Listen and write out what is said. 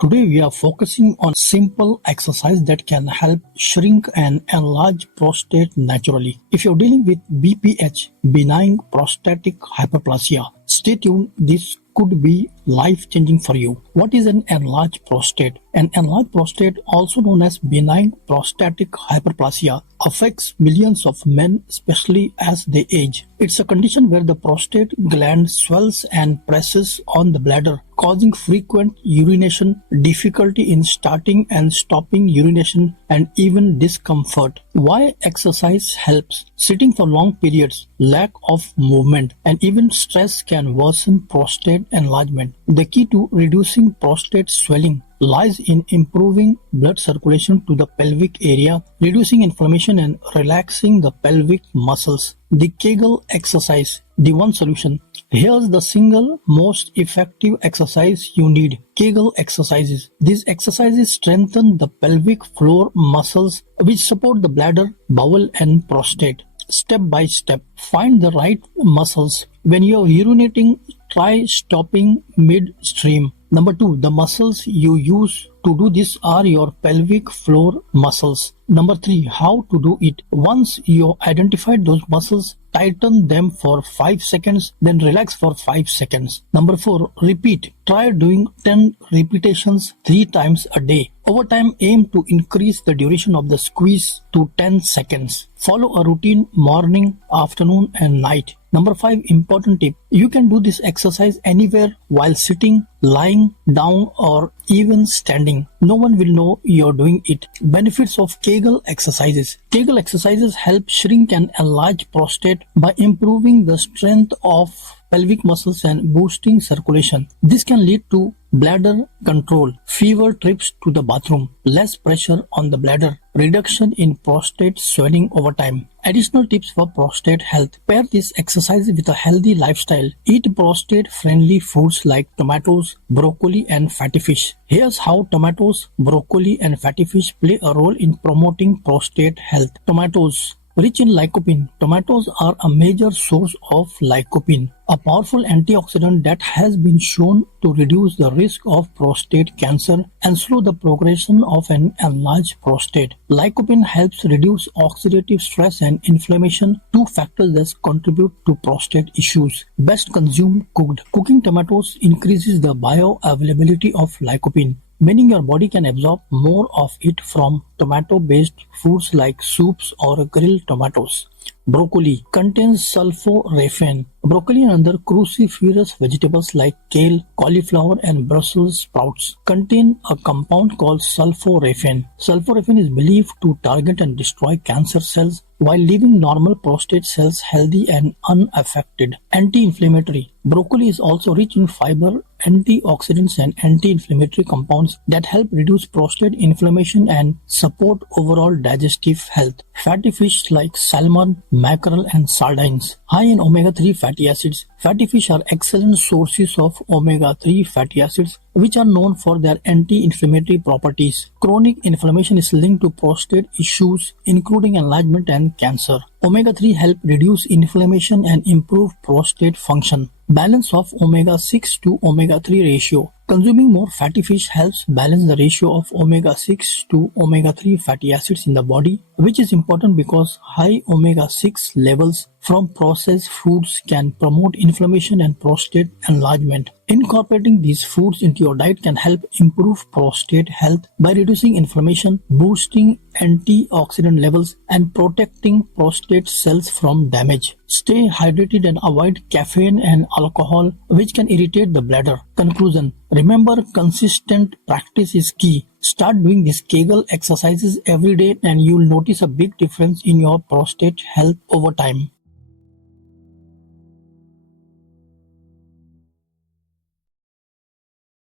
Today we are focusing on simple exercise that can help shrink and enlarge prostate naturally. If you're dealing with BPH, benign prostatic hyperplasia, stay tuned. This could be life-changing for you. What is an enlarged prostate? An enlarged prostate, also known as benign prostatic hyperplasia, affects millions of men, especially as they age. It's a condition where the prostate gland swells and presses on the bladder, causing frequent urination, difficulty in starting and stopping urination, and even discomfort. Why exercise helps? Sitting for long periods, lack of movement, and even stress can worsen prostate enlargement. The key to reducing prostate swelling lies in improving blood circulation to the pelvic area, reducing inflammation and relaxing the pelvic muscles. The Kegel exercise, the one solution. Here's the single most effective exercise you need. Kegel exercises. These exercises strengthen the pelvic floor muscles which support the bladder, bowel and prostate. Step by step, find the right muscles. When you're urinating, try stopping midstream. Number 2, the muscles you use to do this are your pelvic floor muscles. Number 3, how to do it. Once you identified those muscles, tighten them for 5 seconds, then relax for 5 seconds. Number 4, repeat. Try doing 10 repetitions 3 times a day. Over time, aim to increase the duration of the squeeze to 10 seconds. Follow a routine morning, afternoon and night. Number 5, important tip. You can do this exercise anywhere while sitting, lying down or even standing. No one will know you're doing it. Benefits of Kegel exercises. Kegel exercises help shrink and enlarge prostate by improving the strength of pelvic muscles and boosting circulation. This can lead to bladder control, fewer trips to the bathroom, less pressure on the bladder, reduction in prostate swelling over time. Additional tips for prostate health. Pair this exercise with a healthy lifestyle. Eat prostate-friendly foods like tomatoes, broccoli and fatty fish. Here's how tomatoes, broccoli and fatty fish play a role in promoting prostate health. Tomatoes. Rich in lycopene, tomatoes are a major source of lycopene, a powerful antioxidant that has been shown to reduce the risk of prostate cancer and slow the progression of an enlarged prostate. Lycopene helps reduce oxidative stress and inflammation, 2 factors that contribute to prostate issues. Best consumed cooked. Cooking tomatoes increases the bioavailability of lycopene, meaning your body can absorb more of it from tomato-based foods like soups or grilled tomatoes. Broccoli contains sulforaphane. Broccoli and other cruciferous vegetables like kale, cauliflower and Brussels sprouts contain a compound called sulforaphane. Sulforaphane is believed to target and destroy cancer cells while leaving normal prostate cells healthy and unaffected. Anti-inflammatory. Broccoli is also rich in fiber, antioxidants and anti-inflammatory compounds that help reduce prostate inflammation and support overall digestive health. Fatty fish like salmon, mackerel and sardines. High in omega-3 fatty acids. Fatty fish are excellent sources of omega-3 fatty acids which are known for their anti-inflammatory properties. Chronic inflammation is linked to prostate issues including enlargement and cancer. Omega-3 help reduce inflammation and improve prostate function. Balance of omega-6 to omega-3 ratio. Consuming more fatty fish helps balance the ratio of omega-6 to omega-3 fatty acids in the body, which is important because high omega-6 levels from processed foods can promote inflammation and prostate enlargement. Incorporating these foods into your diet can help improve prostate health by reducing inflammation, boosting antioxidant levels, and protecting prostate cells from damage. Stay hydrated and avoid caffeine and alcohol, which can irritate the bladder. Conclusion. Remember, consistent practice is key. Start doing these Kegel exercises every day and you'll notice a big difference in your prostate health over time.